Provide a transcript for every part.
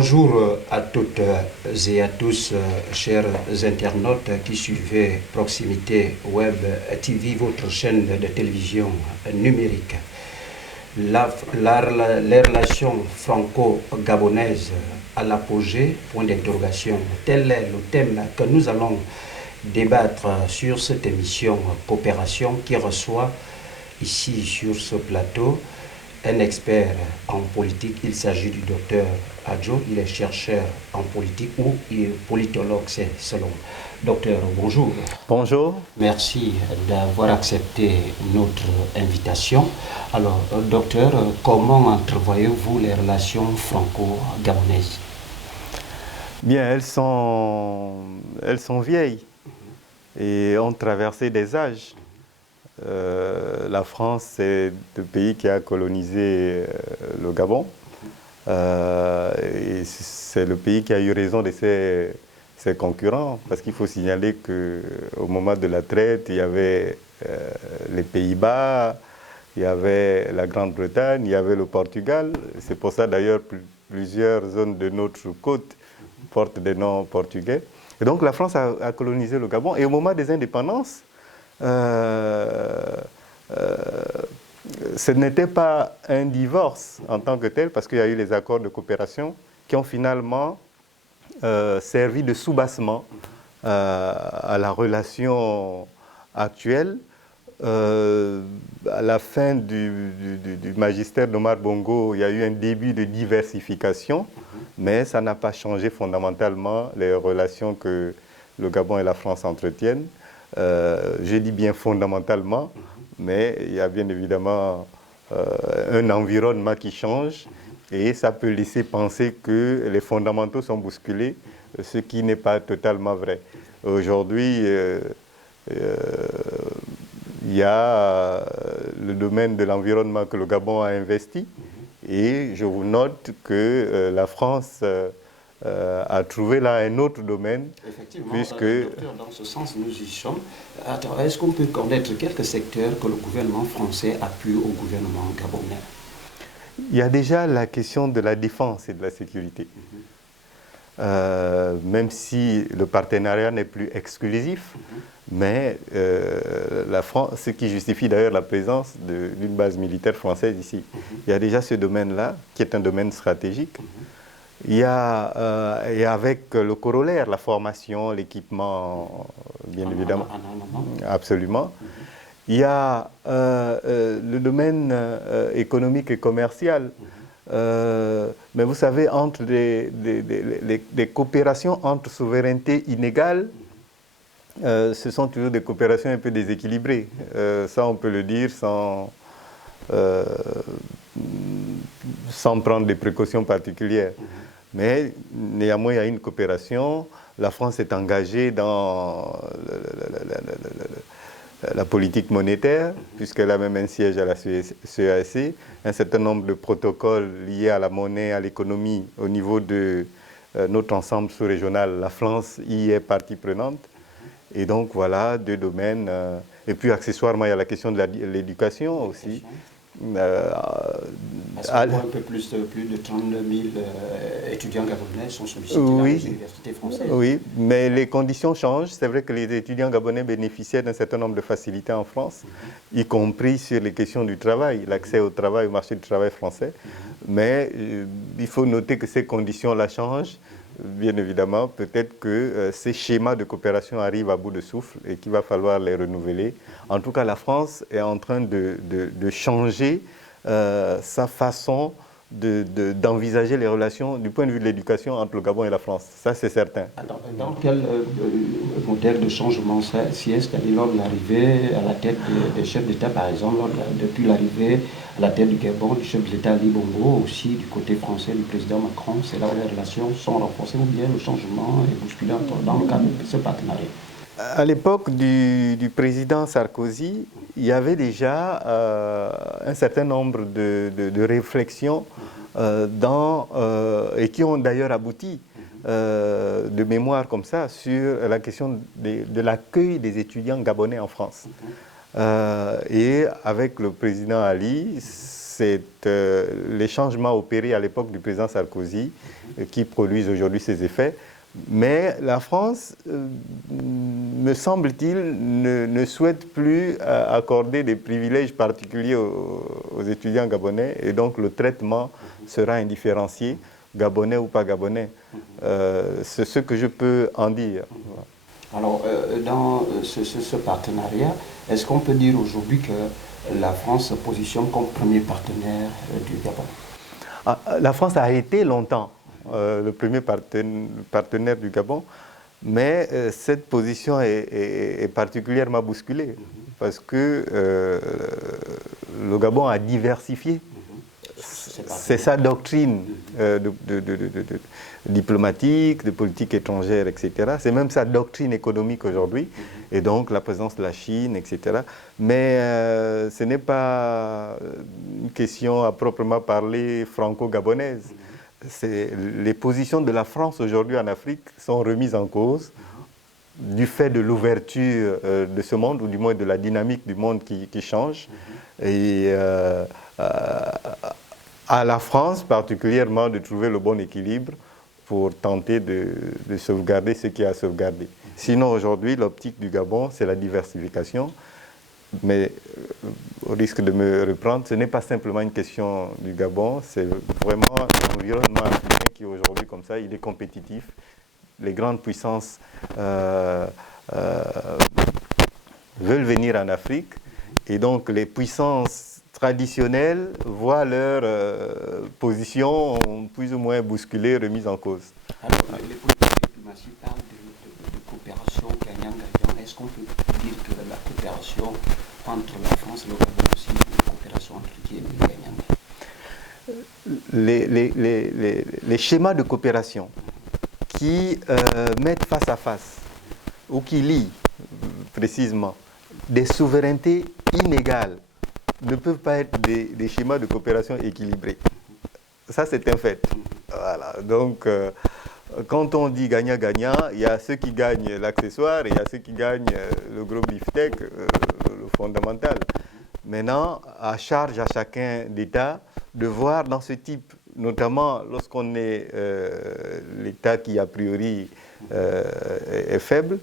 Bonjour à toutes et à tous, chers internautes qui suivez Proximité Web TV, votre chaîne de télévision numérique. Les relations franco-gabonaises à l'apogée, point d'interrogation. Tel est le thème que nous allons débattre sur cette émission Coopération qui reçoit ici sur ce plateau un expert en politique. Il s'agit du docteur Adjo, il est chercheur en politique ou il est politologue, c'est selon. Docteur, bonjour. Bonjour. Merci d'avoir accepté notre invitation. Alors, docteur, comment entrevoyez-vous les relations franco-gabonaises? Bien, elles sont vieilles et ont traversé des âges. La France, c'est le pays qui a colonisé le Gabon. Et c'est le pays qui a eu raison de ses concurrents, parce qu'il faut signaler qu'au moment de la traite, il y avait les Pays-Bas, il y avait la Grande-Bretagne, il y avait le Portugal. C'est pour ça d'ailleurs plusieurs zones de notre côte portent des noms portugais. Et donc la France a colonisé le Gabon. Et au moment des indépendances, ce n'était pas un divorce en tant que tel, parce qu'il y a eu les accords de coopération qui ont finalement servi de soubassement à la relation actuelle. À la fin du magistère d'Omar Bongo, il y a eu un début de diversification, mais ça n'a pas changé fondamentalement les relations que le Gabon et la France entretiennent. Je dis bien fondamentalement, mais il y a bien évidemment un environnement qui change et ça peut laisser penser que les fondamentaux sont bousculés, ce qui n'est pas totalement vrai. Aujourd'hui, il y a le domaine de l'environnement que le Gabon a investi et je vous note que la France a trouvé là un autre domaine. Effectivement, puisque... docteur, dans ce sens, nous y sommes. Est-ce qu'on peut connaître quelques secteurs que le gouvernement français appuie au gouvernement gabonais? Il y a déjà la question de la défense et de la sécurité. Même si le partenariat n'est plus exclusif, mais la France, ce qui justifie d'ailleurs la présence d'une base militaire française ici. Il y a déjà ce domaine-là, qui est un domaine stratégique. Il y a, et avec le corollaire, la formation, l'équipement, bien évidemment, absolument. Il y a le domaine économique et commercial. Mais vous savez, entre des coopérations entre souverainetés inégales, ce sont toujours des coopérations un peu déséquilibrées. Ça, on peut le dire sans prendre des précautions particulières. Mais néanmoins, il y a une coopération. La France est engagée dans la politique monétaire, puisqu'elle a même un siège à la CEAC, un certain nombre de protocoles liés à la monnaie, à l'économie, au niveau de notre ensemble sous-régional. La France y est partie prenante. Et donc voilà, deux domaines. Et puis accessoirement, il y a la question de l'éducation aussi. Un peu plus de 32 000 étudiants gabonais sont sollicités dans les universités françaises. Oui, mais les conditions changent. C'est vrai que les étudiants gabonais bénéficiaient d'un certain nombre de facilités en France, y compris sur les questions du travail, l'accès au travail, au marché du travail français. Mais il faut noter que ces conditions-là changent. Bien évidemment, peut-être que ces schémas de coopération arrivent à bout de souffle et qu'il va falloir les renouveler. En tout cas, la France est en train de changer sa façon d'envisager les relations du point de vue de l'éducation entre le Gabon et la France. Ça, c'est certain. Alors, dans quel modèle de changement si est-ce lors de l'arrivée à la tête des chefs d'État, par exemple, depuis l'arrivée à la tête du Gabon, du chef de l'État Ali Bongo, aussi du côté français du président Macron, c'est là où les relations sont renforcées ou bien le changement est bousculé dans le cadre de ce partenariat? À l'époque du président Sarkozy, il y avait déjà un certain nombre de réflexions et qui ont d'ailleurs abouti de mémoire comme ça sur la question de l'accueil des étudiants gabonais en France. Et avec le président Ali, c'est les changements opérés à l'époque du président Sarkozy qui produisent aujourd'hui ces effets. Mais la France, me semble-t-il, ne souhaite plus accorder des privilèges particuliers aux étudiants gabonais, et donc le traitement sera indifférencié, gabonais ou pas gabonais. C'est ce que je peux en dire. Alors, dans ce partenariat, est-ce qu'on peut dire aujourd'hui que la France se positionne comme premier partenaire du Gabon? La France a été longtemps le premier partenaire du Gabon, mais cette position est particulièrement bousculée parce que le Gabon a diversifié. C'est sa doctrine diplomatique, de politique étrangère, etc. C'est même sa doctrine économique aujourd'hui, et donc la présence de la Chine, etc. Mais ce n'est pas une question à proprement parler franco-gabonaise. Les positions de la France aujourd'hui en Afrique sont remises en cause du fait de l'ouverture de ce monde, ou du moins de la dynamique du monde qui change. Et à la France particulièrement de trouver le bon équilibre pour tenter de sauvegarder ce qu'il y a à sauvegarder. Sinon aujourd'hui, l'optique du Gabon, c'est la diversification. Mais au risque de me reprendre, ce n'est pas simplement une question du Gabon, c'est vraiment l'environnement africain qui aujourd'hui, comme ça, il est compétitif. Les grandes puissances veulent venir en Afrique, et donc les puissances traditionnelles voient leur position plus ou moins bousculée, remise en cause. Alors, les politiques de diplomatie parlent de coopération gagnant-gagnant. Est-ce qu'on peut dire que la coopération entre la France et le Gabon aussi, une coopération entre qui est gagnant? Les schémas de coopération qui mettent face à face, ou qui lient précisément des souverainetés inégales, ne peuvent pas être des schémas de coopération équilibrés. Ça, c'est un fait. Voilà. Donc, quand on dit gagnant-gagnant, il y a ceux qui gagnent l'accessoire et il y a ceux qui gagnent le gros beefsteak, le fondamental. Maintenant, à charge à chacun d'État de voir dans ce type, notamment lorsqu'on est l'État qui a priori est faible,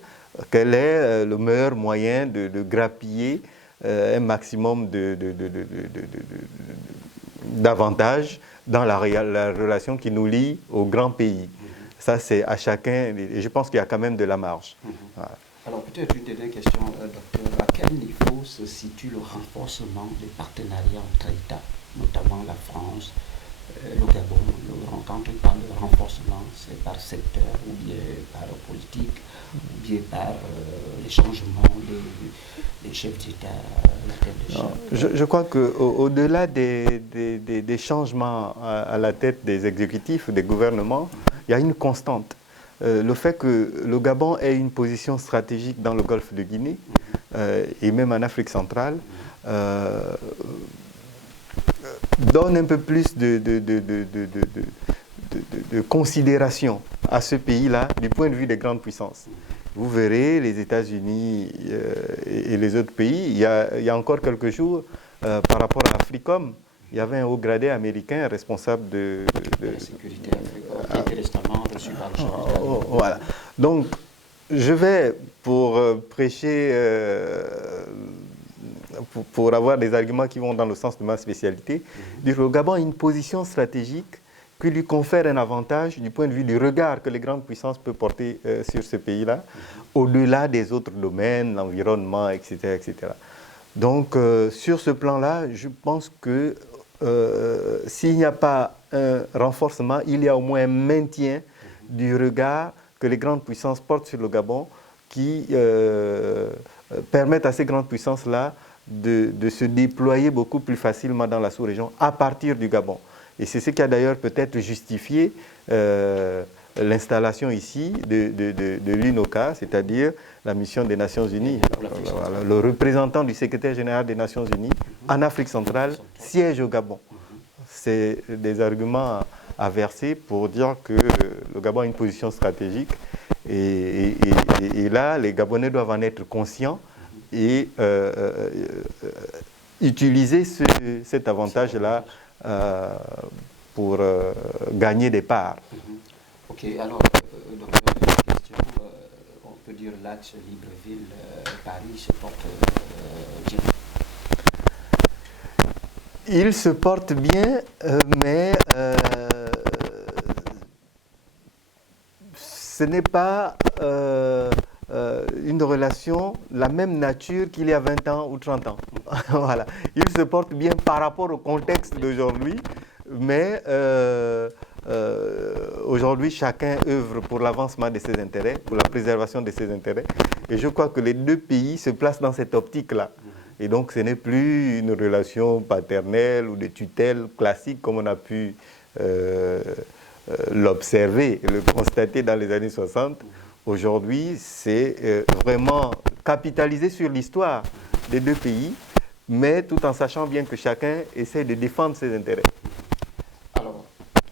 quel est le meilleur moyen de grappiller un maximum d'avantages dans la relation qui nous lie au grand pays. Ça, c'est à chacun, et je pense qu'il y a quand même de la marge. Voilà. Alors, peut-être une dernière question, docteur. À quel niveau se situe le renforcement des partenariats entre États, notamment la France, le Gabon? Quand on parle de renforcement, c'est par secteur, ou bien par politique, ou bien par les changements des chefs d'État à la tête des chefs? Je crois qu'au-delà des changements à la tête des exécutifs, des gouvernements, il y a une constante. Le fait que le Gabon ait une position stratégique dans le golfe de Guinée, et même en Afrique centrale, donne un peu plus de considération à ce pays-là du point de vue des grandes puissances. Vous verrez, les États-Unis et les autres pays, il y a encore quelques jours, par rapport à Africom, il y avait un haut gradé américain responsable de la sécurité africaine, qui était récemment reçu par le chef d'État. Voilà. Donc, je vais, pour prêcher, pour avoir des arguments qui vont dans le sens de ma spécialité, dire que le Gabon a une position stratégique qui lui confère un avantage du point de vue du regard que les grandes puissances peuvent porter sur ce pays-là, au-delà des autres domaines, l'environnement, etc., etc. Donc, sur ce plan-là, je pense que s'il n'y a pas un renforcement, il y a au moins un maintien du regard que les grandes puissances portent sur le Gabon, qui permettent à ces grandes puissances-là de se déployer beaucoup plus facilement dans la sous-région à partir du Gabon. Et c'est ce qui a d'ailleurs peut-être justifié l'installation ici de l'UNOCA, c'est-à-dire la mission des Nations Unies. Voilà, le représentant du secrétaire général des Nations Unies en Afrique centrale siège au Gabon. C'est des arguments à verser pour dire que le Gabon a une position stratégique. Et là, les Gabonais doivent en être conscients et utiliser cet avantage-là pour gagner des parts. Ok, alors, docteur, une question. On peut dire l'axe Libreville-Paris se porte bien. Il se porte bien, mais ce n'est pas une relation la même nature qu'il y a 20 ans ou 30 ans. Voilà. Il se porte bien par rapport au contexte d'aujourd'hui, mais aujourd'hui, chacun œuvre pour l'avancement de ses intérêts, pour la préservation de ses intérêts. Et je crois que les deux pays se placent dans cette optique-là. Et donc, ce n'est plus une relation paternelle ou de tutelle classique comme on a pu l'observer et le constater dans les années 60. Aujourd'hui, c'est vraiment capitaliser sur l'histoire des deux pays, mais tout en sachant bien que chacun essaie de défendre ses intérêts. Alors,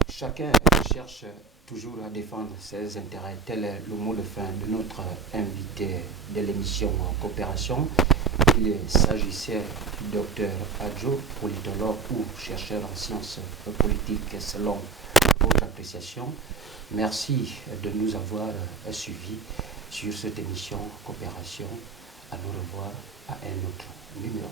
chacun cherche toujours à défendre ses intérêts. Tel est le mot de fin de notre invité de l'émission Coopération. Il s'agissait du docteur Adjo, politologue ou chercheur en sciences politiques selon votre appréciation. Merci de nous avoir suivis sur cette émission Coopération. À nous revoir à un autre numéro.